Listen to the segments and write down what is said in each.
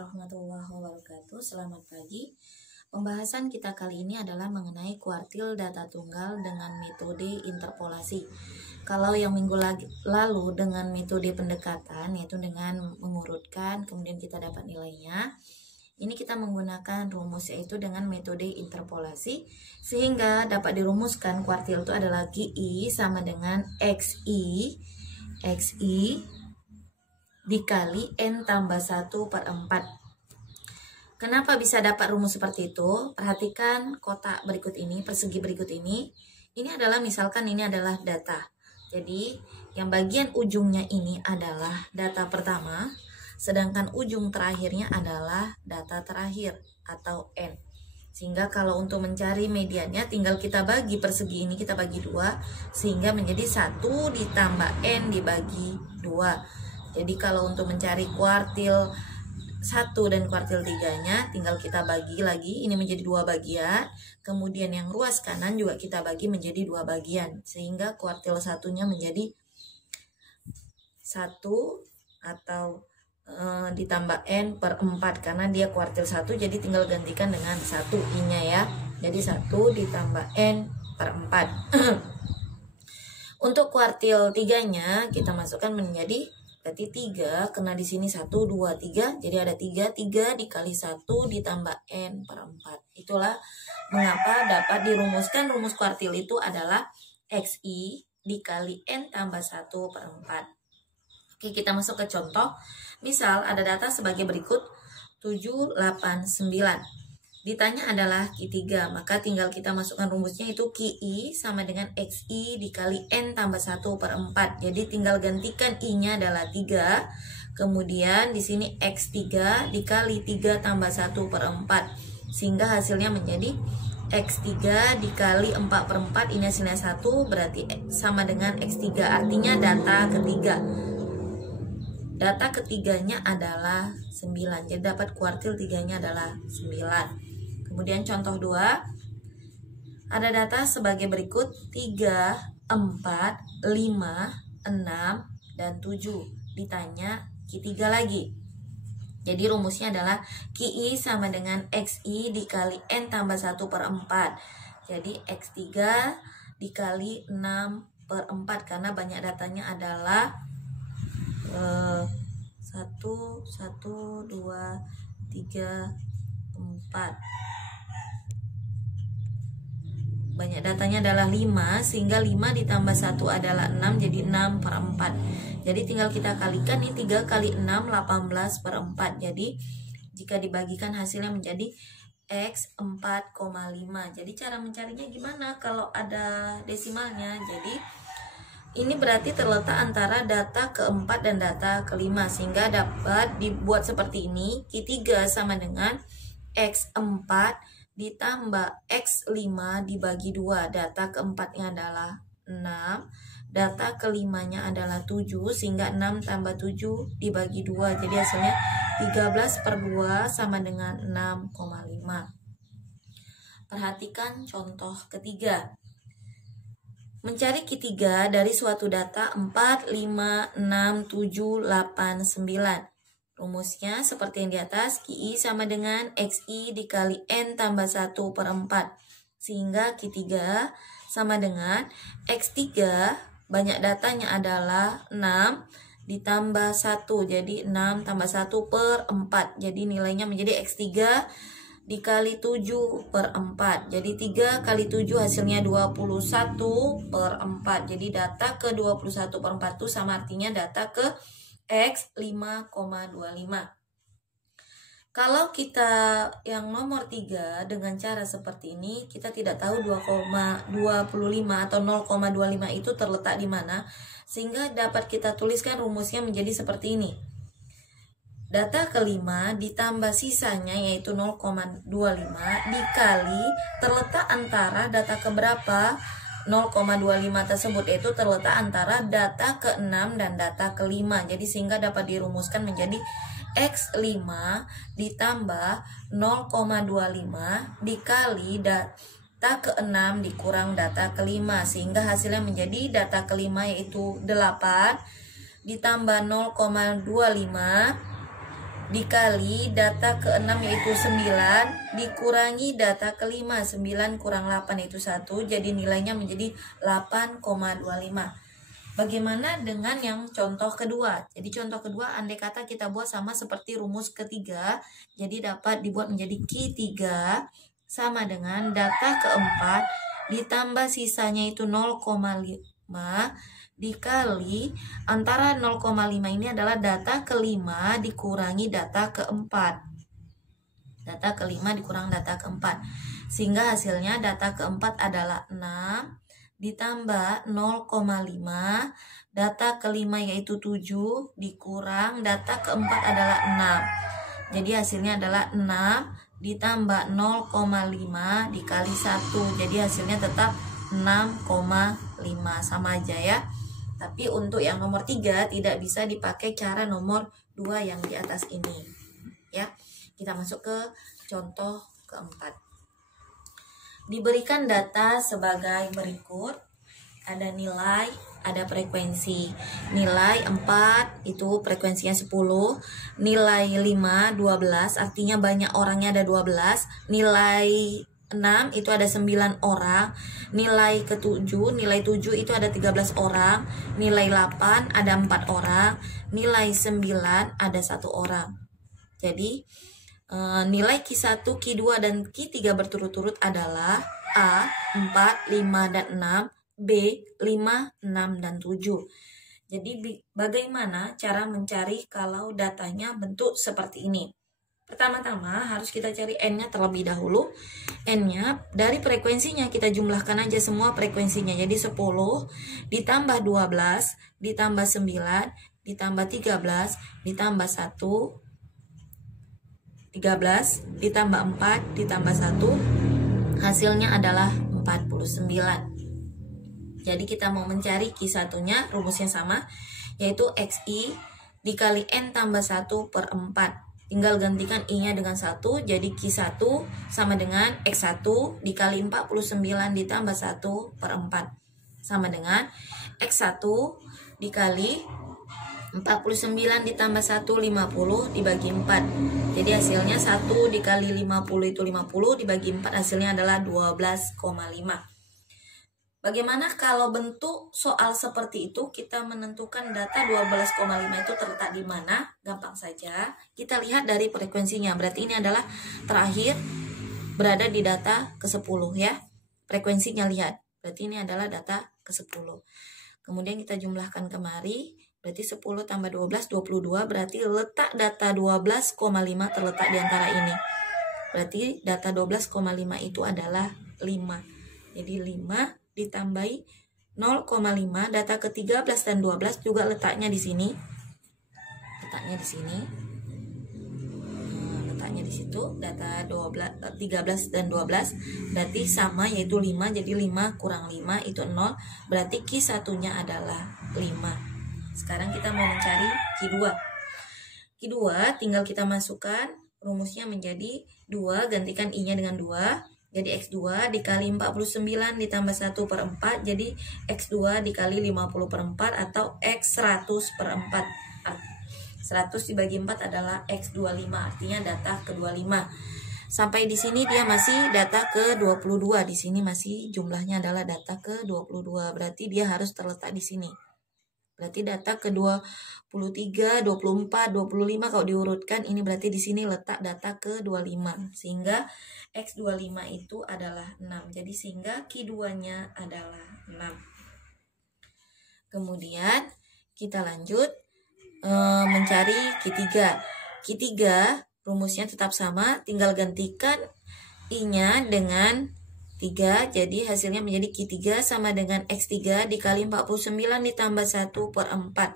warahmatullahi wabarakatuh. Selamat pagi. Pembahasan kita kali ini adalah mengenai kuartil data tunggal dengan metode interpolasi. Kalau yang minggu lalu dengan metode pendekatan, yaitu dengan mengurutkan kemudian kita dapat nilainya. Ini kita menggunakan rumus, yaitu dengan metode interpolasi, sehingga dapat dirumuskan kuartil itu adalah GI sama dengan XI dikali N tambah 1/4. Kenapa bisa dapat rumus seperti itu? Perhatikan kotak berikut ini, persegi berikut ini. Ini adalah, misalkan ini adalah data. Jadi yang bagian ujungnya ini adalah data pertama, sedangkan ujung terakhirnya adalah data terakhir atau N. Sehingga kalau untuk mencari mediannya tinggal kita bagi persegi ini, kita bagi 2, sehingga menjadi 1 ditambah N dibagi 2. Jadi kalau untuk mencari kuartil 1 dan kuartil 3-nya tinggal kita bagi lagi, ini menjadi 2 bagian. Kemudian yang ruas kanan juga kita bagi menjadi 2 bagian, sehingga kuartil 1-nya menjadi 1 atau ditambah N/4, karena dia kuartil 1, jadi tinggal gantikan dengan 1 I-nya ya. Jadi 1 ditambah N/4. Untuk kuartil 3-nya kita masukkan menjadi berarti 3, karena di sini 1, 2, 3, jadi ada 3 dikali 1 ditambah N/4. Itulah mengapa dapat dirumuskan rumus kuartil itu adalah XI dikali N tambah 1/4. Oke, kita masuk ke contoh. Misal ada data sebagai berikut 7, 8, 9. Ditanya adalah Q3, maka tinggal kita masukkan rumusnya, itu QI sama dengan XI dikali N tambah 1/4. Jadi tinggal gantikan I-nya adalah 3. Kemudian di sini X3 dikali 3 tambah 1/4. Sehingga hasilnya menjadi X3 dikali 4/4, ini hasilnya 1, berarti sama dengan X3. Artinya data ketiga. Data ketiganya adalah 9. Jadi dapat kuartil 3-nya adalah 9. Kemudian contoh 2, ada data sebagai berikut 3, 4, 5, 6, dan 7. Ditanya Q3 lagi. Jadi rumusnya adalah QI sama dengan XI dikali N tambah 1/4. Jadi X3 dikali 6/4, karena banyak datanya adalah 1, 2, 3, 4. Banyak datanya adalah 5, sehingga 5 ditambah 1 adalah 6, jadi 6/4. Jadi tinggal kita kalikan, ini 3 kali 6, 18/4. Jadi jika dibagikan hasilnya menjadi X 4,5. Jadi cara mencarinya gimana kalau ada desimalnya? Jadi ini berarti terletak antara data keempat dan data kelima, sehingga dapat dibuat seperti ini. Q3 sama dengan X4 ditambah X5 dibagi 2. Data keempatnya adalah 6, data kelimanya adalah 7, sehingga 6 tambah 7 dibagi 2. Jadi hasilnya 13/2 sama dengan 6,5. Perhatikan contoh ketiga. Mencari Q3 dari suatu data 4, 5, 6, 7, 8, 9. Rumusnya seperti yang di atas, QI sama dengan XI dikali N tambah 1/4. Sehingga Q3 sama dengan X3, banyak datanya adalah 6 ditambah 1. Jadi 6 tambah 1/4. Jadi nilainya menjadi X3 dikali 7/4. Jadi 3 kali 7 hasilnya 21/4. Jadi data ke 21/4 itu sama artinya data ke X 5,25. Kalau kita yang nomor 3 dengan cara seperti ini, kita tidak tahu 2,25 atau 0,25 itu terletak di mana, sehingga dapat kita tuliskan rumusnya menjadi seperti ini. Data kelima ditambah sisanya, yaitu 0,25 dikali terletak antara data keberapa 0,25 tersebut, yaitu terletak antara data ke-6 dan data ke-5. Jadi sehingga dapat dirumuskan menjadi X5 ditambah 0,25 dikali data ke-6 dikurang data ke-5, sehingga hasilnya menjadi data ke-5 yaitu 8 ditambah 0,25 dikali data ke-6 yaitu 9 dikurangi data ke-5, 9 kurang 8 yaitu 1, jadi nilainya menjadi 8,25. Bagaimana dengan yang contoh kedua? Jadi contoh kedua andai kata kita buat sama seperti rumus ketiga, jadi dapat dibuat menjadi Q3 sama dengan data keempat ditambah sisanya itu 0,5 dikali antara 0,5 ini adalah data kelima dikurangi data keempat. Data kelima dikurang data keempat. Sehingga hasilnya data keempat adalah 6 ditambah 0,5. Data kelima yaitu 7 dikurang data keempat adalah 6. Jadi hasilnya adalah 6 ditambah 0,5 dikali 1. Jadi hasilnya tetap 6,5, sama aja ya. Tapi untuk yang nomor 3 tidak bisa dipakai cara nomor 2 yang di atas ini. Ya. Kita masuk ke contoh keempat. Diberikan data sebagai berikut. Ada nilai, ada frekuensi. Nilai 4 itu frekuensinya 10. Nilai 5 12, artinya banyak orangnya ada 12. Nilai 6 itu ada 9 orang. Nilai ke-7, nilai 7 itu ada 13 orang. Nilai 8 ada 4 orang. Nilai 9 ada 1 orang. Jadi nilai Q1, Q2 dan Q3 berturut-turut adalah A 4, 5 dan 6, B 5, 6 dan 7. Jadi bagaimana cara mencari kalau datanya bentuk seperti ini? Pertama-tama harus kita cari N-nya terlebih dahulu. N-nya dari frekuensinya kita jumlahkan aja semua frekuensinya. Jadi 10 ditambah 12 ditambah 9 ditambah 13 ditambah 1 13 ditambah 4 ditambah 1 hasilnya adalah 49. Jadi kita mau mencari Q1-nya, rumusnya sama, yaitu XI dikali N tambah 1 per 4. Tinggal gantikan I-nya dengan 1, jadi Q1 sama dengan X1 dikali 49 ditambah 1 per 4. Sama dengan X1 dikali 49 ditambah 1, 50 dibagi 4. Jadi hasilnya 1 dikali 50 itu 50, dibagi 4 hasilnya adalah 12,5. Bagaimana kalau bentuk soal seperti itu kita menentukan data 12,5 itu terletak di mana? Gampang saja. Kita lihat dari frekuensinya. Berarti ini adalah terakhir berada di data ke-10 ya. Frekuensinya lihat. Berarti ini adalah data ke-10. Kemudian kita jumlahkan kemari. Berarti 10 tambah 12, 22. Berarti letak data 12,5 terletak di antara ini. Berarti data 12,5 itu adalah 5. Jadi 5 ditambahi 0,5, data ke-13 dan 12 juga letaknya di sini. Letaknya di sini. Letaknya di situ, data 13 dan 12 berarti sama, yaitu 5. Jadi 5 kurang 5 itu 0. Berarti Q1-nya adalah 5. Sekarang kita mau mencari Q2. Q2 tinggal kita masukkan rumusnya menjadi 2, gantikan I-nya dengan 2. Jadi X2 dikali 49 ditambah 1 per 4. Jadi X2 dikali 50 per 4 atau X100 per 4. 100 dibagi 4 adalah X25. Artinya data ke-25. Sampai di sini dia masih data ke-22. Di sini masih jumlahnya adalah data ke-22. Berarti dia harus terletak di sini. Berarti data ke-23, 24, 25 kalau diurutkan ini berarti di sini letak data ke-25. Sehingga X25 itu adalah 6. Jadi sehingga Q2-nya adalah 6. Kemudian kita lanjut mencari Q3. Q3 rumusnya tetap sama, tinggal gantikan I-nya dengan 3, jadi hasilnya menjadi Q3 sama dengan X3 dikali 49 ditambah 1 per 4.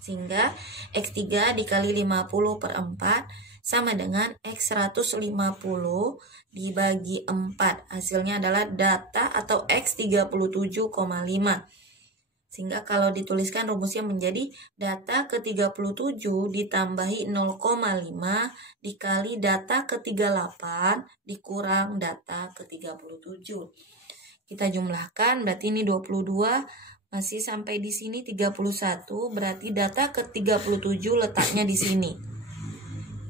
Sehingga X3 dikali 50 per 4 sama dengan X150 dibagi 4. Hasilnya adalah data atau X37,5. Sehingga kalau dituliskan rumusnya menjadi data ke-37 ditambahi 0,5 dikali data ke-38 dikurang data ke-37. Kita jumlahkan, berarti ini 22 masih sampai di sini 31, berarti data ke-37 letaknya di sini.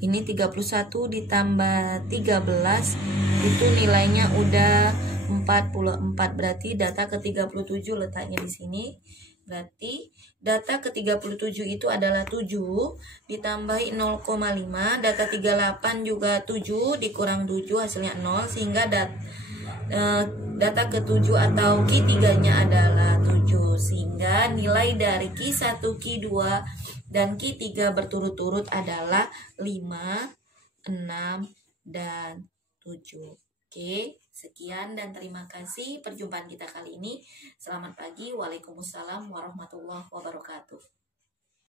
Ini 31 ditambah 13 itu nilainya udah 44. Berarti data ke-37 letaknya di sini. Berarti data ke-37 itu adalah 7 ditambahi 0,5. Data 38 juga 7 dikurang 7 hasilnya 0, sehingga data ke-7 atau Q3-nya adalah 7. Sehingga nilai dari Q1, Q2, dan Q3 berturut-turut adalah 5, 6, dan 7. Oke, sekian dan terima kasih perjumpaan kita kali ini. Selamat pagi. Waalaikumsalam warahmatullahi wabarakatuh.